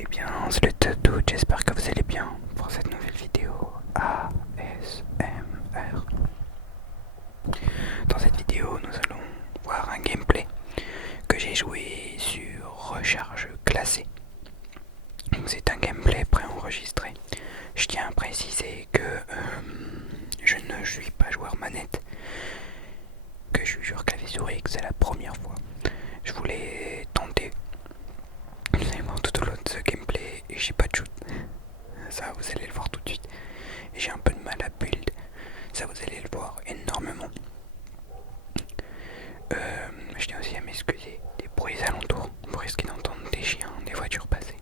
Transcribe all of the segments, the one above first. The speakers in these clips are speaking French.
Eh bien, c'est le Tadou, j'espère que vous allez bien pour cette nouvelle vidéo ASMR. Dans cette vidéo, nous allons voir un gameplay que j'ai joué sur recharge classée. C'est un gameplay préenregistré. Je tiens à préciser que je ne suis pas joueur manette, que je suis joueur clavier souris et que c'est la première fois. Je voulais tenter. Vous allez voir tout au long de ce gameplay et j'ai pas de shoot. Ça, vous allez le voir tout de suite. Et j'ai un peu de mal à build. Ça, vous allez le voir énormément. Je tiens aussi à m'excuser des bruits alentours. Vous risquez d'entendre des chiens, des voitures passer.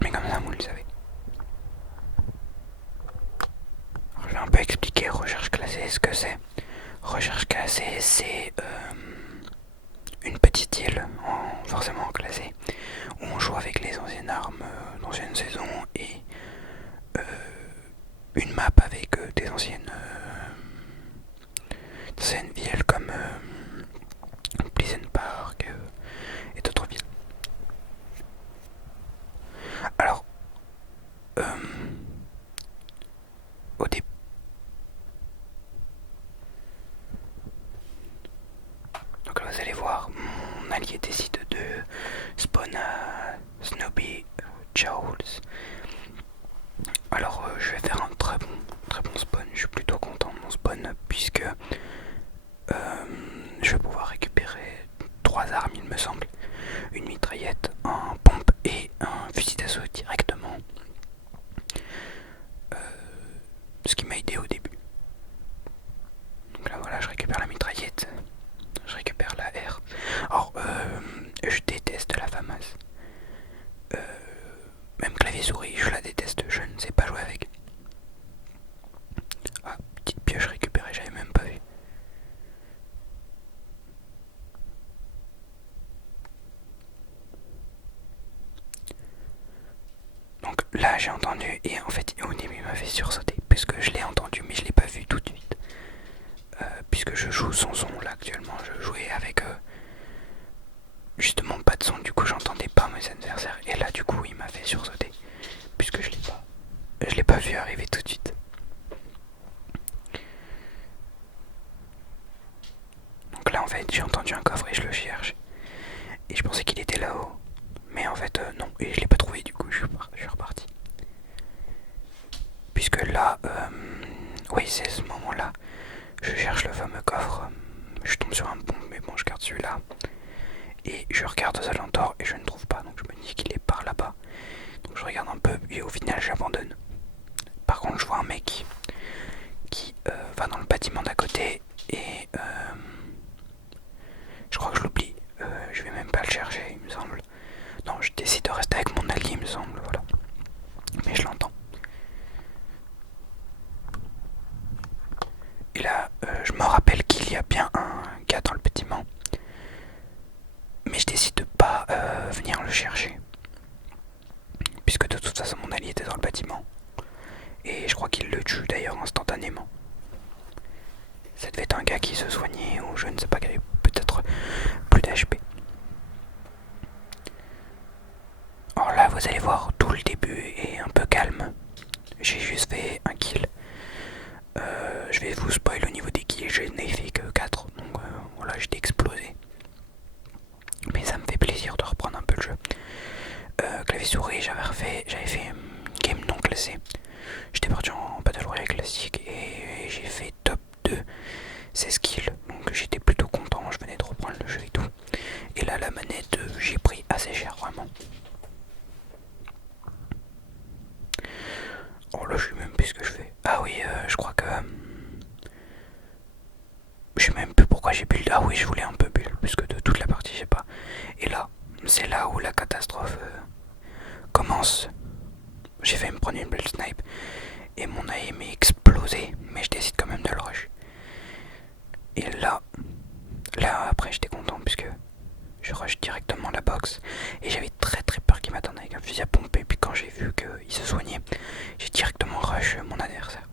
Mais comme ça, vous le savez. Alors, je vais un peu expliquer recherche classée ce que c'est. Recherche classée, c'est une petite île, forcément classée, où on joue avec les anciennes armes d'anciennes saisons et une map avec des anciennes villes comme Pleasant Park et d'autres villes. Alors, au début, donc là vous allez voir, mon allié décide de spawn à Snobby Charles. Alors je vais faire un très bon spawn, je suis plutôt content de mon spawn puisque je vais pouvoir récupérer 3 armes il me semble. Une mitraillette, un pompe et un fusil d'assaut directement. Ce qui m'a aidé au début. Donc là voilà, je récupère la mitraillette, je récupère la R. Alors je déteste la FAMAS. Même clavier souris, je la déteste, je ne sais pas jouer avec. Ah, petite pioche récupérée, j'avais même pas vu. Donc là j'ai entendu et en fait au début il m'a fait sursauter puisque je l'ai entendu mais je l'ai pas vu tout de suite. Puisque je joue sans son là actuellement, je jouais avec justement pas de son, du coup j'entendais pas mes adversaires et là du coup il m'a fait sursauter puisque je l'ai pas vu arriver tout de suite. Donc là en fait j'ai entendu un coffre et je le cherche et je pensais qu'il était là-haut mais en fait non et je l'ai pas trouvé, du coup je suis reparti. Puisque là oui c'est ce moment là, je cherche le fameux coffre, je tombe sur un pont mais bon je garde celui-là. Et je regarde aux alentours et je ne trouve pas, donc je me dis qu'il est par là-bas. Donc je regarde un peu et au final j'abandonne. Par contre je vois un mec qui va dans le bâtiment d'à côté et je crois que je l'oublie. Je vais même pas le chercher il me semble. Non, je décide de rester avec mon allié il me semble, voilà. Mais je l'entends. Et là je me rappelle qu'il y a bien un gars dans le bâtiment. Mais je décide de pas venir le chercher. Puisque de toute façon mon allié était dans le bâtiment. Et je crois qu'il le tue d'ailleurs instantanément. Ça devait être un gars qui se soignait ou je ne sais pas, qui avait peut-être plus d'HP. Alors là vous allez voir tout le début est un peu calme. J'ai juste fait un kill. Je vais vous spoil au niveau des kills, je n'ai fait que 4. Donc voilà, j'étais explosé. Mais ça me fait plaisir de reprendre un peu le jeu. Clavier souris, j'avais fait une game non classée. J'étais parti en Battle Royale classique et j'ai fait top 2 16 kills. Donc j'étais plutôt content, je venais de reprendre le jeu et tout. Et là la manette j'ai pris assez cher vraiment. Oh là je sais même plus ce que je fais. Ah oui je crois que je sais même plus pourquoi j'ai build. Ah oui je voulais un peu build puisque de toute la partie je sais pas. Et là c'est là où la catastrophe commence. J'ai failli me prendre une build snipe et mon aim est explosé, mais je décide quand même de le rush. Et là après j'étais content puisque je rush directement la box et j'avais très peur qu'il m'attende avec un fusil à pompe. Et puis quand j'ai vu qu'il se soignait, j'ai directement rush mon adversaire.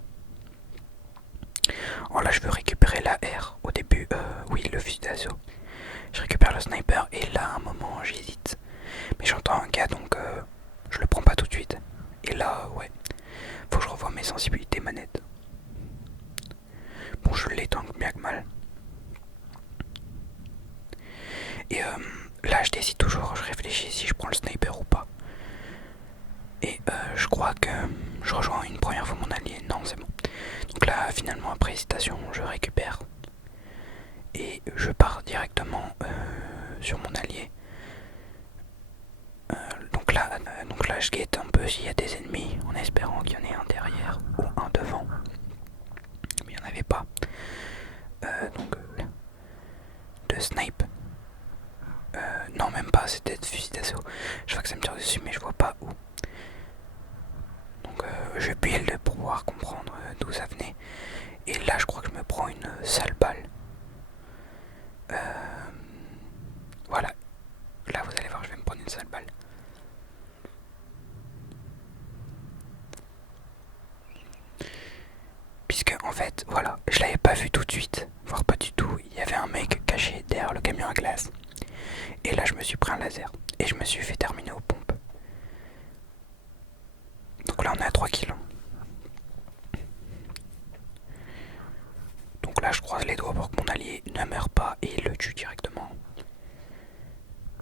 Alors là je veux récupérer la R au début, oui le fusil d'assaut. Je récupère le sniper et là à un moment j'hésite là je décide toujours, je réfléchis si je prends le sniper ou pas. Et je crois que je rejoins une première fois mon allié. Non, c'est bon. Donc là, finalement, après hésitation, je récupère. Et je pars directement sur mon allié. Donc là, je guette un peu s'il y a des ennemis, en espérant qu'il y en ait un derrière ou un devant. Mais il n'y en avait pas. Donc, de snipe. Non, même pas, c'était de fusil d'assaut. Je vois que ça me tire dessus, mais je vois pas où. Donc, je build pour pouvoir comprendre d'où ça venait. Et là, je crois que je me prends une sale balle. Voilà. Là, vous allez voir, je vais me prendre une sale balle. Puisque, en fait, voilà, je l'avais pas vu tout de suite. Voire pas du tout. Il y avait un mec caché derrière le camion à glace. Et là, je me suis pris un laser. Et je me suis fait terminer aux pompes. Donc là, on est à 3 kills. Donc là, je croise les doigts pour que mon allié ne meure pas et il le tue directement.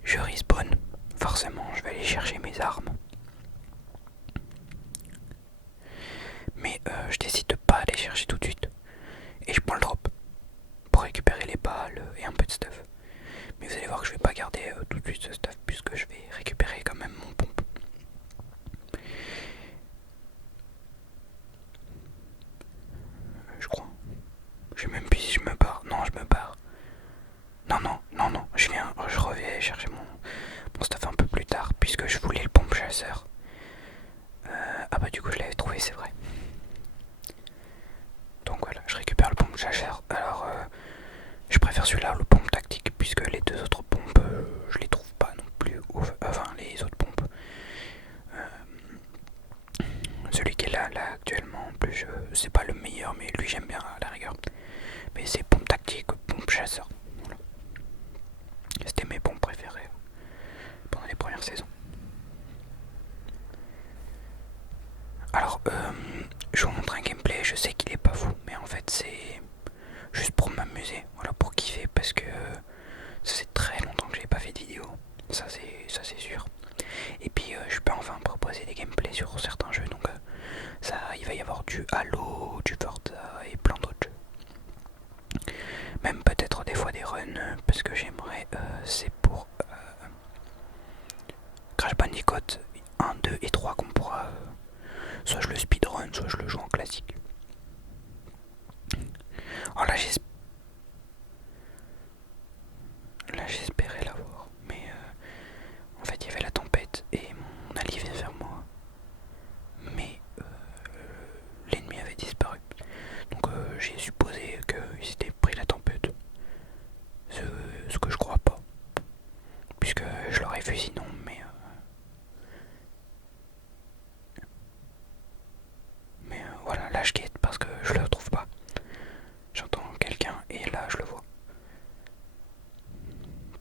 Je respawn. Forcément, je vais aller chercher mes armes. Mais je décide de pas aller chercher tout de suite. Et je prends le drop pour récupérer les balles et un peu de stuff. Mais vous allez voir que je vais pas garder tout de suite ce stuff puisque je vais récupérer quand même mon pompe. Je crois. Je sais même plus si je me barre. Non, je me barre. Non, non, non, non. Je reviens chercher mon stuff un peu plus tard puisque je voulais le pompe chasseur. Ah bah du coup je l'avais trouvé, c'est vrai. Donc voilà, je récupère le pompe chasseur. Alors je préfère celui-là, le pompe tactique, puisque les deux autres pompes, je les trouve pas non plus. Enfin, les autres pompes. Celui qui est là actuellement, en plus, c'est pas le meilleur, mais lui j'aime bien à la rigueur. Mais c'est pompe tactique, pompe chasseur. Voilà. C'était mes pompes préférées pendant les premières saisons. Alors, je vous montre un gameplay, je sais qu'il est pas fou, mais en fait c'est juste pour m'amuser, voilà, pour kiffer, parce que ça fait très longtemps que j'ai pas fait de vidéo, ça c'est sûr. Et puis je peux enfin proposer des gameplays sur certains jeux, donc il va y avoir du Halo, du Forza et plein d'autres jeux. Même peut-être des fois des runs, parce que j'aimerais, c'est pour Crash Bandicoot 1, 2 et 3 qu'on pourra, soit je le speedrun, soit je le joue en classique. Oh là j'espérais l'avoir, mais en fait il y avait la tempête et mon allié vient vers moi, mais l'ennemi avait disparu. Donc j'ai supposé qu'il s'était pris la tempête, ce que je crois pas, puisque je l'aurais vu sinon, mais voilà, là je guette parce que je le trouve pas. J'entends quelqu'un et là je le vois.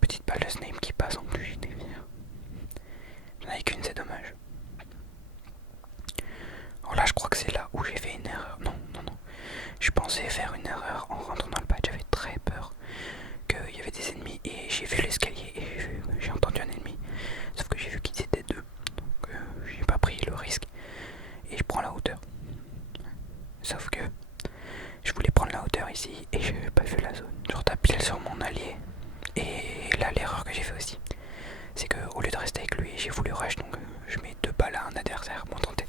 Petite balle de snipe qui passe en plus, j'étais fier. J'en avais qu'une, c'est dommage. Alors là je crois que c'est là où j'ai fait une erreur. Non, non, non. Je pensais faire une erreur en rentrant dans le patch, j'avais très peur qu'il y avait des ennemis et j'ai vu l'escalier et j'ai entendu un ennemi. Sauf que j'ai vu qu'ils étaient deux, donc j'ai pas pris le risque et je prends la hauteur. Sauf que je voulais prendre la hauteur ici et j'avais pas vu la zone. Je retape pile sur mon allié et là l'erreur que j'ai fait aussi, c'est que au lieu de rester avec lui, j'ai voulu rush, donc je mets 2 balles à un adversaire. Bon, tenter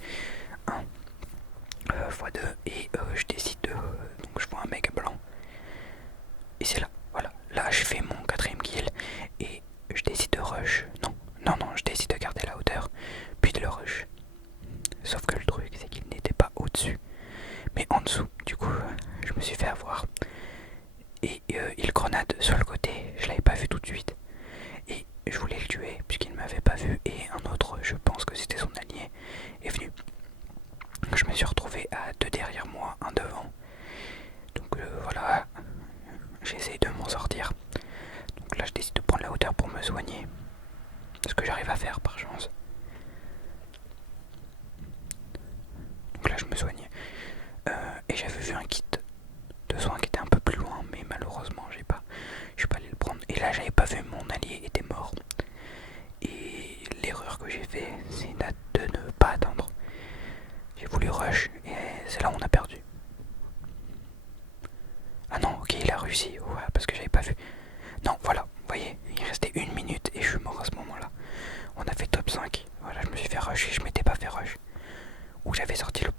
1 x 2 et je décide de... donc je vois un mec blanc et c'est là, voilà, là je fais mon 4ème kill et je décide de rush. Non, non, non, je décide de garder la hauteur puis de le rush. Sauf que le truc c'est qu'il n'était pas au dessus mais en dessous. Du coup je me suis fait avoir et il grenade sur le côté, je l'avais pas vu tout de suite et je voulais le tuer puisqu'il ne m'avait pas vu et un autre, je pense que c'était son allié, est venu. Je me suis retrouvé à 2 derrière moi, un devant. Donc voilà, j'essaie de m'en sortir. Donc là je décide de prendre la hauteur pour me soigner. Ce que j'arrive à faire par chance. Donc là je me soignais. Et j'avais vu un kit de soins qui était un peu plus loin, mais malheureusement je suis pas allé le prendre. Et là j'avais pas vu, mon allié était mort. réussi, ouais, parce que j'avais pas vu. Non, voilà, vous voyez, il restait 1 minute et je suis mort à ce moment-là. On a fait top 5. Voilà, je me suis fait rush et je m'étais pas fait rush. Ou j'avais sorti le